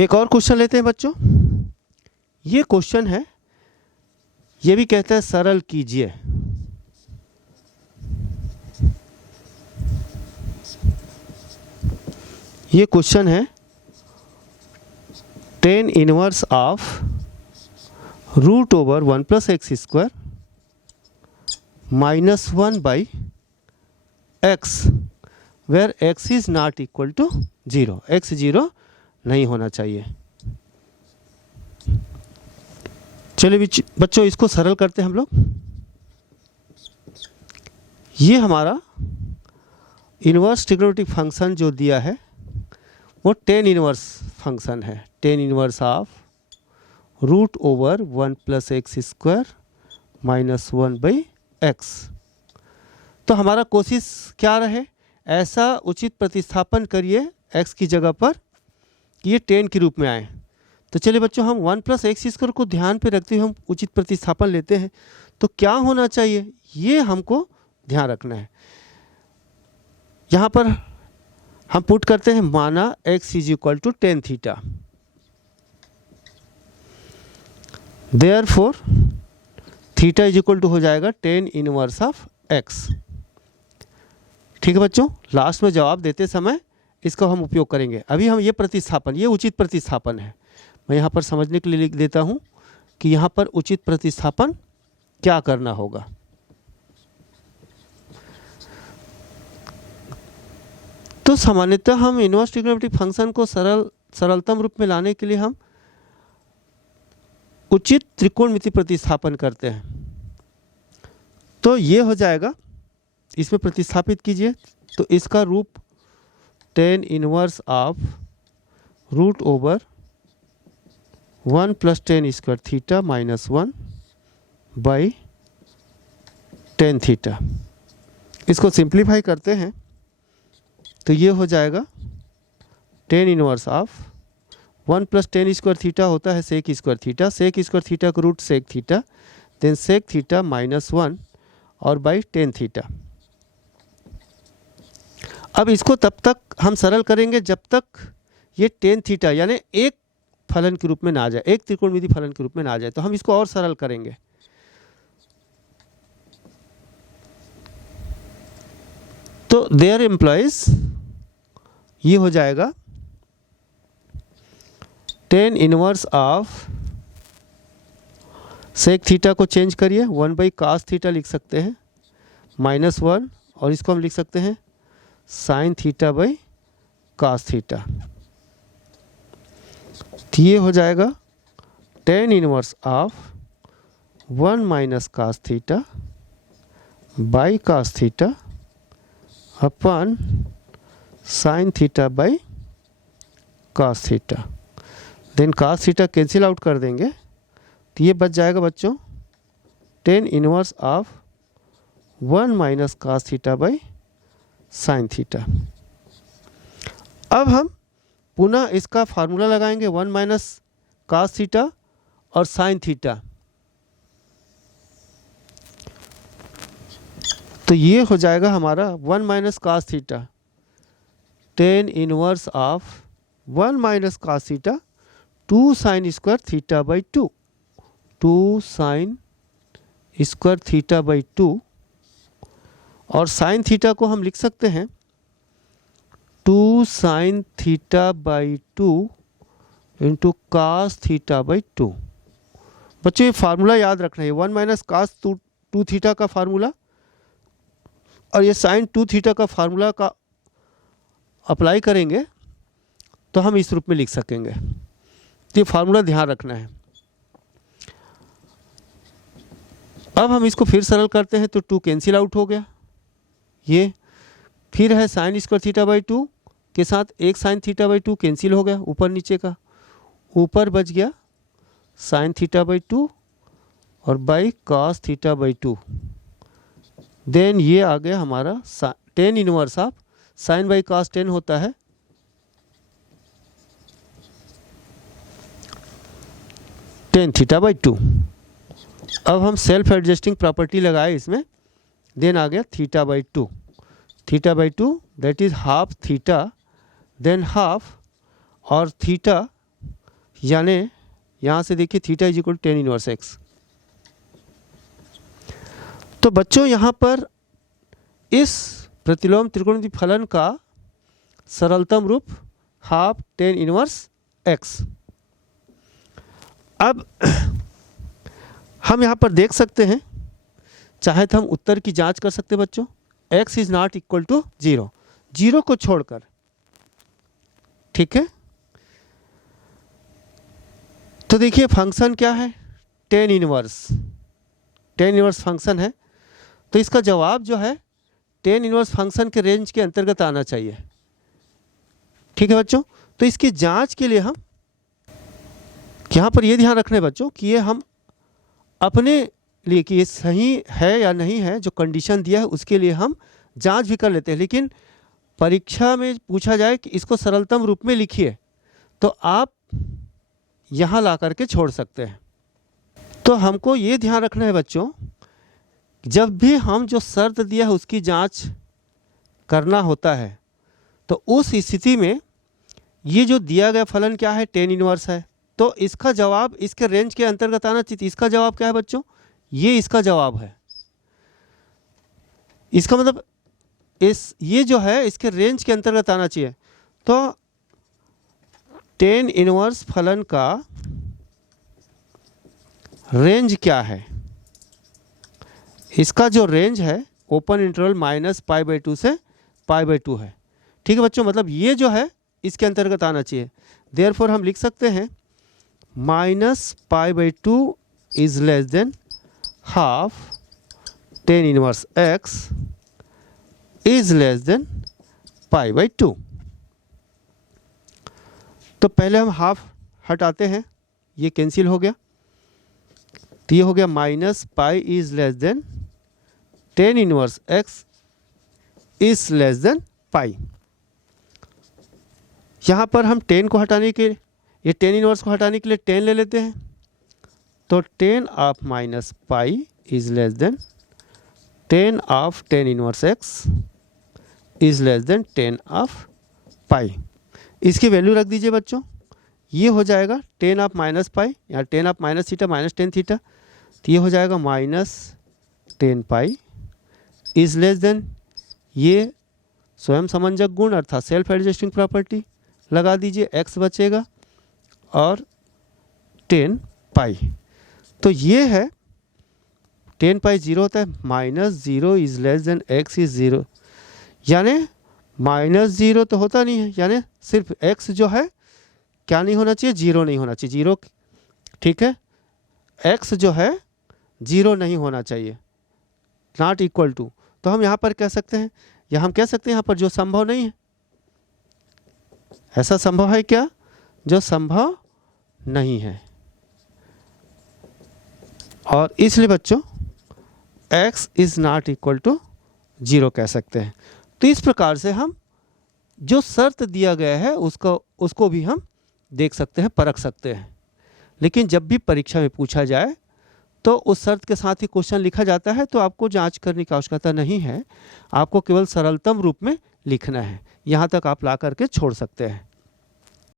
एक और क्वेश्चन लेते हैं बच्चों। ये क्वेश्चन है, ये भी कहता है सरल कीजिए। ये क्वेश्चन है tan inverse of root over 1 plus x square -1 by x where x is not equal to 0। X 0 नहीं होना चाहिए। चलिए बच्चों इसको सरल करते हैं हम लोग। ये हमारा इनवर्स ट्रिग्नोमेट्रिक फंक्शन जो दिया है वो tan इनवर्स फंक्शन है। tan inverse of root over 1 plus x square -1 by x. तो हमारा कोशिश क्या रहे, ऐसा उचित प्रतिस्थापन करिए x की जगह पर कि ये tan के रूप में आए। तो चलिए बच्चों हम 1 प्लस एक्स स्क्वायर को ध्यान पे रखते हुए हम उचित प्रतिस्थापन लेते हैं। तो क्या होना चाहिए ये हमको ध्यान रखना है। यहाँ पर हम पुट करते हैं माना x is equal to tan theta. Therefore theta is equal to हो जाएगा tan इनवर्स ऑफ x। ठीक है बच्चों, लास्ट में जवाब देते समय इसका हम उपयोग करेंगे। अभी हम ये प्रतिस्थापन, ये उचित प्रतिस्थापन है। मैं यहाँ पर समझने के लिए लिख देता हूँ कि यहाँ पर उचित प्रतिस्थापन क्या करना होगा। तो सामान्यतः हम इनवर्स ट्रिग्नोमेट्रिक फंक्शन को सरलतम रूप में लाने के लिए हम उचित त्रिकोणमिति प्रतिस्थापन करते हैं। तो ये हो जाएगा, इसमें प्रतिस्थापित कीजिए तो इसका रूप tan inverse of root over 1 plus tan square theta -1 by tan theta. इसको सिंप्लीफाई करते हैं तो ये हो जाएगा tan inverse of 1 plus tan square theta होता है sec square theta. Sec square theta का root sec theta, then sec theta -1 और बाई tan थीटा। अब इसको तब तक हम सरल करेंगे जब तक ये tan थीटा यानी एक फलन के रूप में ना आ जाए, एक त्रिकोणमिति फलन के रूप में ना आ जाए। तो हम इसको और सरल करेंगे। तो देयर एम्प्लॉइज ये हो जाएगा tan inverse of sec theta को चेंज करिए 1 बाई कास थीटा लिख सकते हैं -1, और इसको हम लिख सकते हैं sine theta by cos theta. तो ये हो जाएगा tan inverse of 1 minus cos theta by cos theta अपन sine theta by cos theta. Then cos theta cancel out कर देंगे तो ये बच जाएगा बच्चों tan inverse of 1 minus cos theta by sine theta. अब हम पुनः इसका फार्मूला लगाएंगे 1 माइनस कास थीटा और साइन थीटा। तो ये हो जाएगा हमारा 1 minus cos theta tan inverse of 1 minus cos theta 2 sine square theta by 2, 2 sine square theta by 2, और साइन थीटा को हम लिख सकते हैं 2 sine theta by 2 into cos theta by 2। बच्चों ये फार्मूला याद रखना है, 1 माइनस कास 2 थीटा का फार्मूला और ये साइन 2 थीटा का फार्मूला का अप्लाई करेंगे तो हम इस रूप में लिख सकेंगे। तो ये फार्मूला ध्यान रखना है। अब हम इसको फिर सरल करते हैं तो 2 कैंसिल आउट हो गया। ये फिर है साइन स्क्वायर थीटा बाई 2 के साथ एक साइन थीटा बाई 2 कैंसिल हो गया, ऊपर नीचे का, ऊपर बच गया साइन थीटा बाई 2 और by cos theta by 2। Then ये आ गया हमारा tan inverse of sine by cos tan होता है tan थीटा बाई 2। अब हम सेल्फ एडजस्टिंग प्रॉपर्टी लगाए इसमें, देन आ गया theta by 2, theta by 2 that is half theta, than half और थीटा यानी यहाँ से देखिए theta is equal tan inverse x. तो बच्चों यहाँ पर इस प्रतिलोम त्रिकोणमिति फलन का सरलतम रूप हाफ टेन इनवर्स एक्स। अब हम यहाँ पर देख सकते हैं, चाहे तो हम उत्तर की जांच कर सकते हैं बच्चों, x is not equal to 0, 0 को छोड़कर, ठीक है। तो देखिए फंक्शन क्या है, टेन इनवर्स फंक्शन है। तो इसका जवाब जो है टेन इनवर्स फंक्शन के रेंज के अंतर्गत आना चाहिए, ठीक है बच्चों। तो इसकी जांच के लिए हम यहाँ पर ये ध्यान रखना है बच्चों कि ये हम अपने लिए कि ये सही है या नहीं है, जो कंडीशन दिया है उसके लिए हम जांच भी कर लेते हैं। लेकिन परीक्षा में पूछा जाए कि इसको सरलतम रूप में लिखिए, तो आप यहाँ ला करके छोड़ सकते हैं। तो हमको ये ध्यान रखना है बच्चों, जब भी हम जो शर्त दिया है उसकी जांच करना होता है, तो उस स्थिति में ये जो दिया गया फलन क्या है, टेन इनवर्स है, तो इसका जवाब इसके रेंज के अंतर्गत आना चाहिए। इसका जवाब क्या है बच्चों, ये इसका जवाब है। इसका मतलब ये जो है इसके रेंज के अंतर्गत आना चाहिए। तो टेन इनवर्स फलन का रेंज क्या है, इसका जो रेंज है ओपन इंटरवल -π/2 से π/2 है, ठीक है बच्चों। मतलब ये जो है इसके अंतर्गत आना चाहिए। देयरफॉर हम लिख सकते हैं -π/2 is less than half tan inverse x is less than π/2। तो पहले हम हाफ हटाते हैं, ये कैंसिल हो गया, तो ये हो गया -π is less than tan inverse x is less than pi. यहाँ पर हम 10 को हटाने के, ये टेन इनवर्स को हटाने के लिए 10 ले लेते हैं, तो 10 of -π is less than 10 of tan inverse x is less than 10 of pi. इसकी वैल्यू रख दीजिए बच्चों, ये हो जाएगा 10 ऑफ -π या 10 ऑफ -θ -10 थीटा, तो ये हो जाएगा -10π इज लेस देन, ये स्वयं समंजक गुण अर्थात सेल्फ एडजस्टिंग प्रॉपर्टी लगा दीजिए, x बचेगा और 10π। तो ये है 10π 0 होता है, -0 is less then x is 0, यानी -0 तो होता नहीं है, यानी सिर्फ x जो है क्या नहीं होना चाहिए, 0 नहीं होना चाहिए, 0, ठीक है। x जो है 0 नहीं होना चाहिए, नॉट इक्वल टू। तो हम यहाँ पर कह सकते हैं, या हम कह सकते हैं यहाँ पर जो संभव नहीं है, ऐसा संभव है क्या, जो संभव नहीं है। और इसलिए बच्चों x is not equal to 0 कह सकते हैं। तो इस प्रकार से हम जो शर्त दिया गया है उसको भी हम देख सकते हैं, परख सकते हैं। लेकिन जब भी परीक्षा में पूछा जाए तो उस शर्त के साथ ही क्वेश्चन लिखा जाता है, तो आपको जांच करने की आवश्यकता नहीं है, आपको केवल सरलतम रूप में लिखना है। यहाँ तक आप ला करके छोड़ सकते हैं।